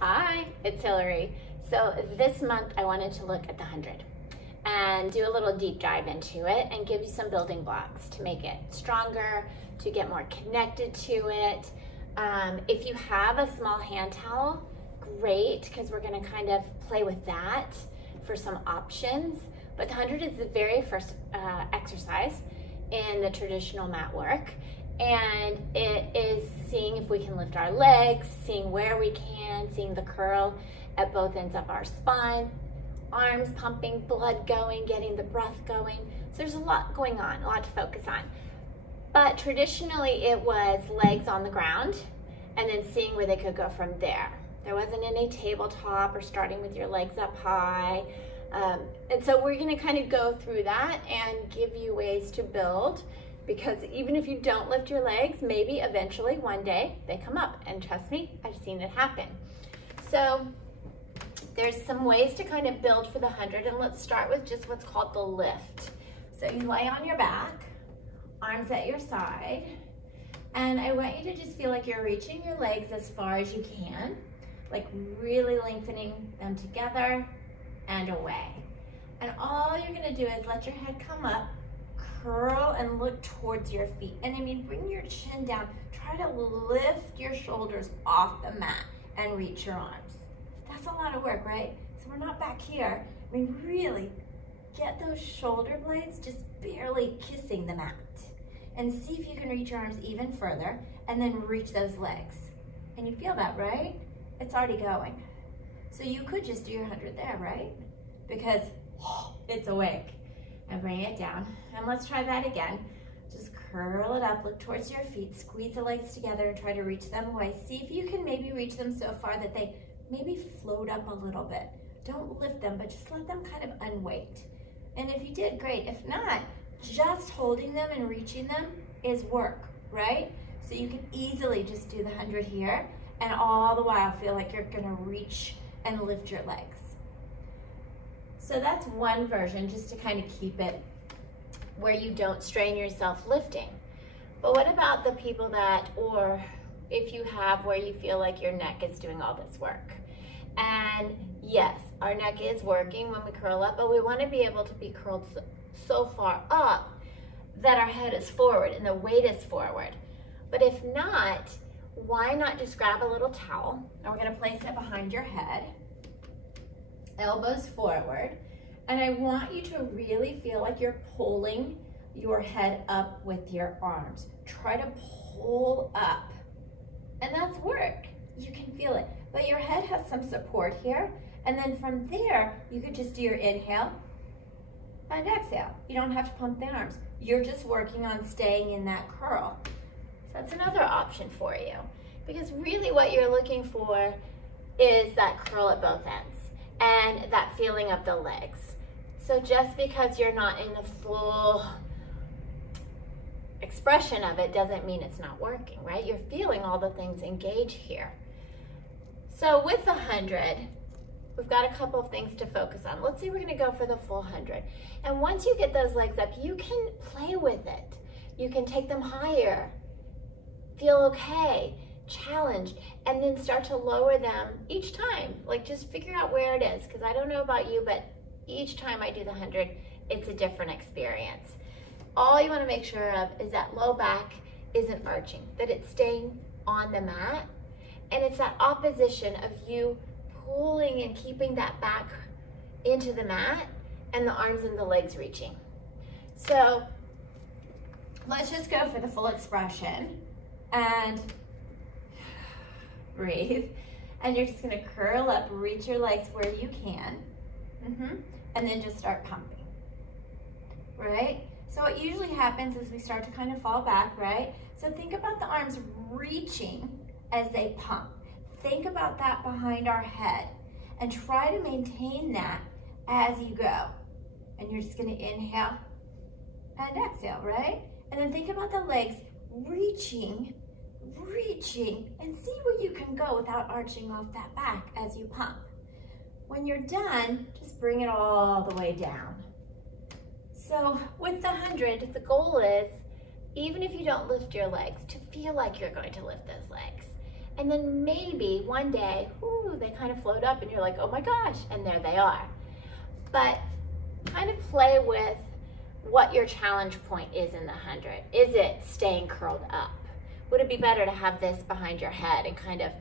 Hi, it's Hillary. So this month I wanted to look at the 100 and do a little deep dive into it and give you some building blocks to make it stronger, to get more connected to it. If you have a small hand towel, great, because we're gonna kind of play with that for some options. But the 100 is the very first exercise in the traditional mat work. And it is seeing if we can lift our legs, seeing where we can, seeing the curl at both ends of our spine, arms pumping, blood going, getting the breath going. So there's a lot going on, a lot to focus on. But traditionally it was legs on the ground and then seeing where they could go from there. There wasn't any tabletop or starting with your legs up high. And so we're gonna kind of go through that and give you ways to build, because even if you don't lift your legs, maybe eventually one day they come up, and trust me, I've seen it happen. So there's some ways to kind of build for the 100, and let's start with just what's called the lift. So you lay on your back, arms at your side, and I want you to just feel like you're reaching your legs as far as you can, like really lengthening them together and away. And all you're gonna do is let your head come up, curl and look towards your feet. And I mean, bring your chin down. Try to lift your shoulders off the mat and reach your arms. That's a lot of work, right? So we're not back here. I mean, really get those shoulder blades just barely kissing the mat. And see if you can reach your arms even further and then reach those legs. And you feel that, right? It's already going. So you could just do your 100 there, right? Because it's awake. And bring it down. And let's try that again. Just curl it up, look towards your feet, squeeze the legs together and try to reach them away. See if you can maybe reach them so far that they maybe float up a little bit. Don't lift them, but just let them kind of unweight. And if you did, great. If not, just holding them and reaching them is work, right? So you can easily just do the 100 here and all the while feel like you're gonna reach and lift your legs. So that's one version, just to kind of keep it where you don't strain yourself lifting. But what about the people that, or if you have where you feel like your neck is doing all this work? And yes, our neck is working when we curl up, but we want to be able to be curled so far up that our head is forward and the weight is forward. But if not, why not just grab a little towel, and we're going to place it behind your head, elbows forward, and I want you to really feel like you're pulling your head up with your arms. Try to pull up, and that's work. You can feel it, but your head has some support here, and then from there, you could just do your inhale and exhale. You don't have to pump the arms. You're just working on staying in that curl. So that's another option for you, because really what you're looking for is that curl at both ends and that feeling of the legs. So just because you're not in the full expression of it doesn't mean it's not working, right? You're feeling all the things engage here. So with the 100, we've got a couple of things to focus on. Let's say we're gonna go for the full 100. And once you get those legs up, you can play with it. You can take them higher, feel okay, challenged, and then start to lower them each time. Like, just figure out where it is, because I don't know about you, but each time I do the 100, it's a different experience. All you want to make sure of is that low back isn't arching, that it's staying on the mat, and it's that opposition of you pulling and keeping that back into the mat and the arms and the legs reaching. So let's just go for the full expression and breathe. And you're just gonna curl up, reach your legs where you can, and then just start pumping, right? So what usually happens is we start to kind of fall back, right? So think about the arms reaching as they pump. Think about that behind our head and try to maintain that as you go. And you're just gonna inhale and exhale, right? And then think about the legs reaching, and see where you can go without arching off that back as you pump. When you're done, just bring it all the way down. So with the 100, the goal is, even if you don't lift your legs, to feel like you're going to lift those legs. And then maybe one day, ooh, they kind of float up and you're like, oh my gosh, and there they are. But kind of play with what your challenge point is in the 100. Is it staying curled up? Would it be better to have this behind your head and kind of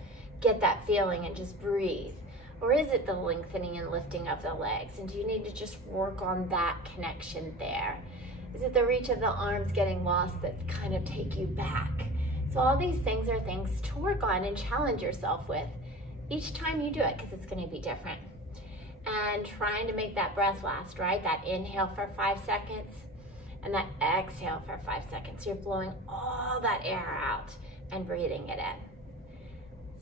get that feeling and just breathe? Or is it the lengthening and lifting of the legs? And do you need to just work on that connection there? Is it the reach of the arms getting lost that kind of take you back? So all these things are things to work on and challenge yourself with each time you do it, because it's going to be different. And trying to make that breath last, right? That inhale for 5 seconds and that exhale for 5 seconds. So you're blowing all that air out and breathing it in.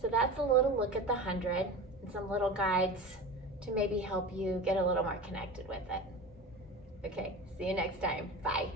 So that's a little look at the 100 and some little guides to maybe help you get a little more connected with it. Okay, see you next time. Bye.